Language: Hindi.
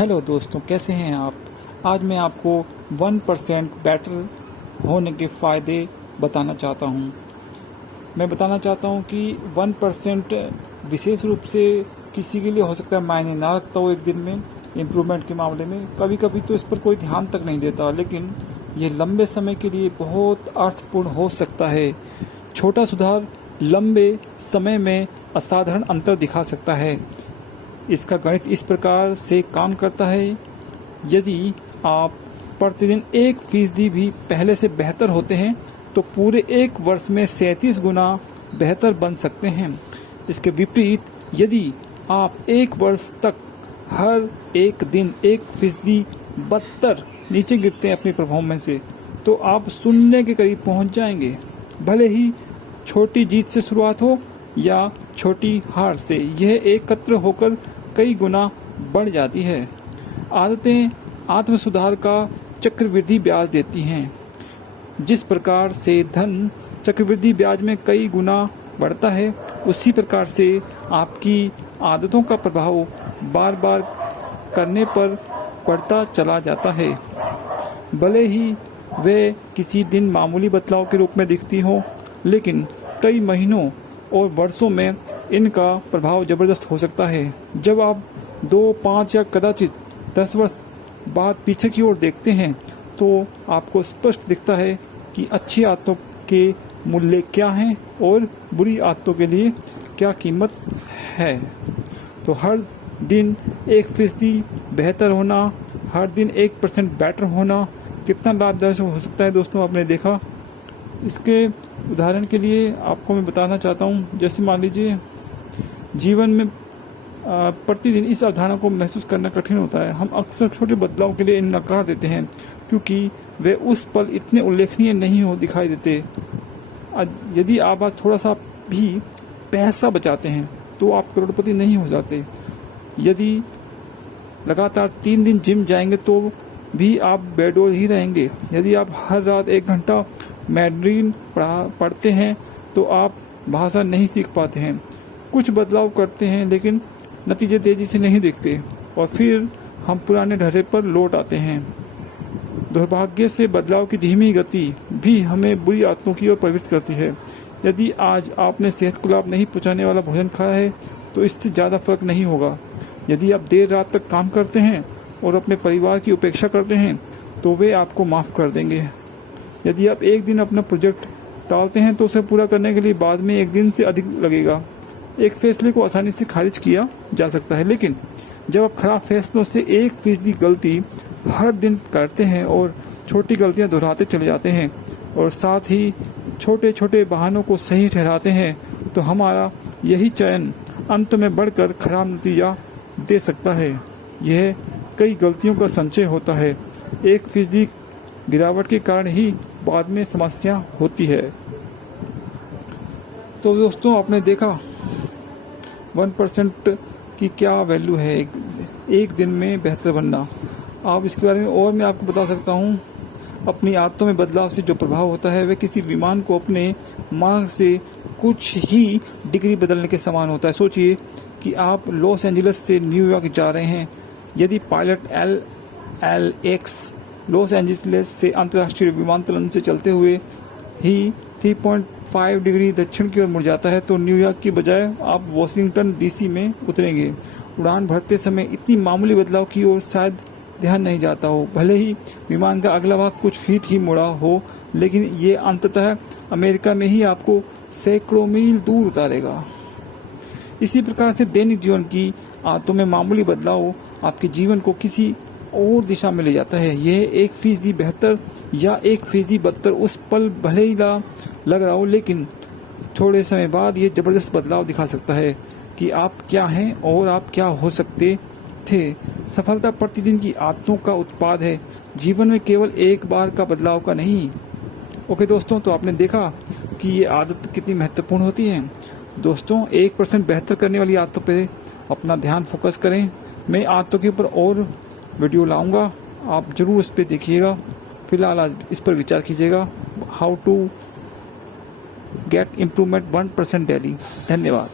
हेलो दोस्तों, कैसे हैं आप। आज मैं आपको 1% बेटर होने के फ़ायदे बताना चाहता हूं। मैं बताना चाहता हूं कि 1% विशेष रूप से किसी के लिए हो सकता है मायने ना रखता हो एक दिन में इम्प्रूवमेंट के मामले में। कभी कभी तो इस पर कोई ध्यान तक नहीं देता, लेकिन ये लंबे समय के लिए बहुत अर्थपूर्ण हो सकता है। छोटा सुधार लंबे समय में असाधारण अंतर दिखा सकता है। इसका गणित इस प्रकार से काम करता है। यदि आप प्रतिदिन 1% भी पहले से बेहतर होते हैं तो पूरे एक वर्ष में 37 गुना बेहतर बन सकते हैं। इसके विपरीत यदि आप एक वर्ष तक हर एक दिन 1% बदतर नीचे गिरते हैं अपनी परफॉर्मेंस से, तो आप शून्य के करीब पहुंच जाएंगे। भले ही छोटी जीत से शुरुआत हो या छोटी हार से, यह एकत्र होकर कई गुना बढ़ जाती है। आदतें आत्म सुधार का चक्रवृद्धि ब्याज देती हैं। जिस प्रकार से धन चक्रवृद्धि ब्याज में कई गुना बढ़ता है, उसी प्रकार से आपकी आदतों का प्रभाव बार बार करने पर बढ़ता चला जाता है। भले ही वे किसी दिन मामूली बदलाव के रूप में दिखती हो, लेकिन कई महीनों और वर्षों में इनका प्रभाव जबरदस्त हो सकता है। जब आप 2, 5 या कदाचित 10 वर्ष बाद पीछे की ओर देखते हैं तो आपको स्पष्ट दिखता है कि अच्छी आदतों के मूल्य क्या हैं और बुरी आदतों के लिए क्या कीमत है। तो हर दिन 1% बेहतर होना, हर दिन 1% बेटर होना कितना लाभदायक हो सकता है दोस्तों, आपने देखा। इसके उदाहरण के लिए आपको मैं बताना चाहता हूँ, जैसे मान लीजिए जीवन में प्रतिदिन इस अवधारणा को महसूस करना कठिन होता है। हम अक्सर छोटे बदलाव के लिए नकार देते हैं क्योंकि वे उस पल इतने उल्लेखनीय नहीं हो दिखाई देते। यदि आप आज थोड़ा सा भी पैसा बचाते हैं तो आप करोड़पति नहीं हो जाते। यदि लगातार 3 दिन जिम जाएंगे तो भी आप बेडोल ही रहेंगे। यदि आप हर रात 1 घंटा मैंड्रीन पढ़ते हैं तो आप भाषा नहीं सीख पाते हैं। कुछ बदलाव करते हैं लेकिन नतीजे तेजी से नहीं दिखते और फिर हम पुराने ढर्रे पर लौट आते हैं। दुर्भाग्य से बदलाव की धीमी गति भी हमें बुरी आदतों की ओर प्रवृत्त करती है। यदि आज आपने सेहत को लाभ नहीं पहुंचाने वाला भोजन खाया है तो इससे ज़्यादा फर्क नहीं होगा। यदि आप देर रात तक काम करते हैं और अपने परिवार की उपेक्षा करते हैं तो वे आपको माफ़ कर देंगे। यदि आप एक दिन अपना प्रोजेक्ट टालते हैं तो उसे पूरा करने के लिए बाद में 1 दिन से अधिक लगेगा। एक फैसले को आसानी से खारिज किया जा सकता है, लेकिन जब आप खराब फैसलों से 1% गलती हर दिन करते हैं और छोटी गलतियां दोहराते चले जाते हैं और साथ ही छोटे छोटे बहानों को सही ठहराते हैं, तो हमारा यही चयन अंत में बढ़कर खराब नतीजा दे सकता है। यह कई गलतियों का संचय होता है। 1% गिरावट के कारण ही बाद में समस्या होती है। तो दोस्तों, आपने देखा 1% की क्या वैल्यू है एक दिन में बेहतर बनना। आप इसके बारे में और मैं आपको बता सकता हूँ। अपनी आदतों में बदलाव से जो प्रभाव होता है वह किसी विमान को अपने मार्ग से कुछ ही डिग्री बदलने के समान होता है। सोचिए कि आप लॉस एंजलिस से न्यूयॉर्क जा रहे हैं। यदि पायलट LAX लॉस एंजलिस से अंतर्राष्ट्रीय विमानतल से चलते हुए ही 3.5 डिग्री दक्षिण की ओर मुड़ जाता है तो न्यूयॉर्क की बजाय आप वॉशिंगटन DC में उतरेंगे। उड़ान भरते समय इतनी मामूली बदलाव की ओर शायद ध्यान नहीं जाता हो। भले ही विमान का अगला भाग कुछ फीट ही मुड़ा हो, लेकिन ये अंततः अमेरिका में ही आपको सैकड़ों मील दूर उतारेगा। इसी प्रकार से दैनिक जीवन की आदतों में मामूली बदलाव आपके जीवन को किसी और दिशा में ले जाता है। यह 1% बेहतर या 1% बदतर उस पल भले ही लग रहा हो, लेकिन थोड़े समय बाद ये जबरदस्त बदलाव दिखा सकता है कि आप क्या हैं और आप क्या हो सकते थे। सफलता प्रतिदिन की आदतों का उत्पाद है, जीवन में केवल एक बार का बदलाव का नहीं। ओके दोस्तों, तो आपने देखा कि ये आदत कितनी महत्वपूर्ण होती है। दोस्तों, 1% बेहतर करने वाली आदतों पे अपना ध्यान फोकस करें। मैं आदतों के ऊपर और वीडियो लाऊंगा, आप जरूर उस पर देखिएगा। फिलहाल आज इस पर विचार कीजिएगा, how to get improvement 1% daily. धन्यवाद।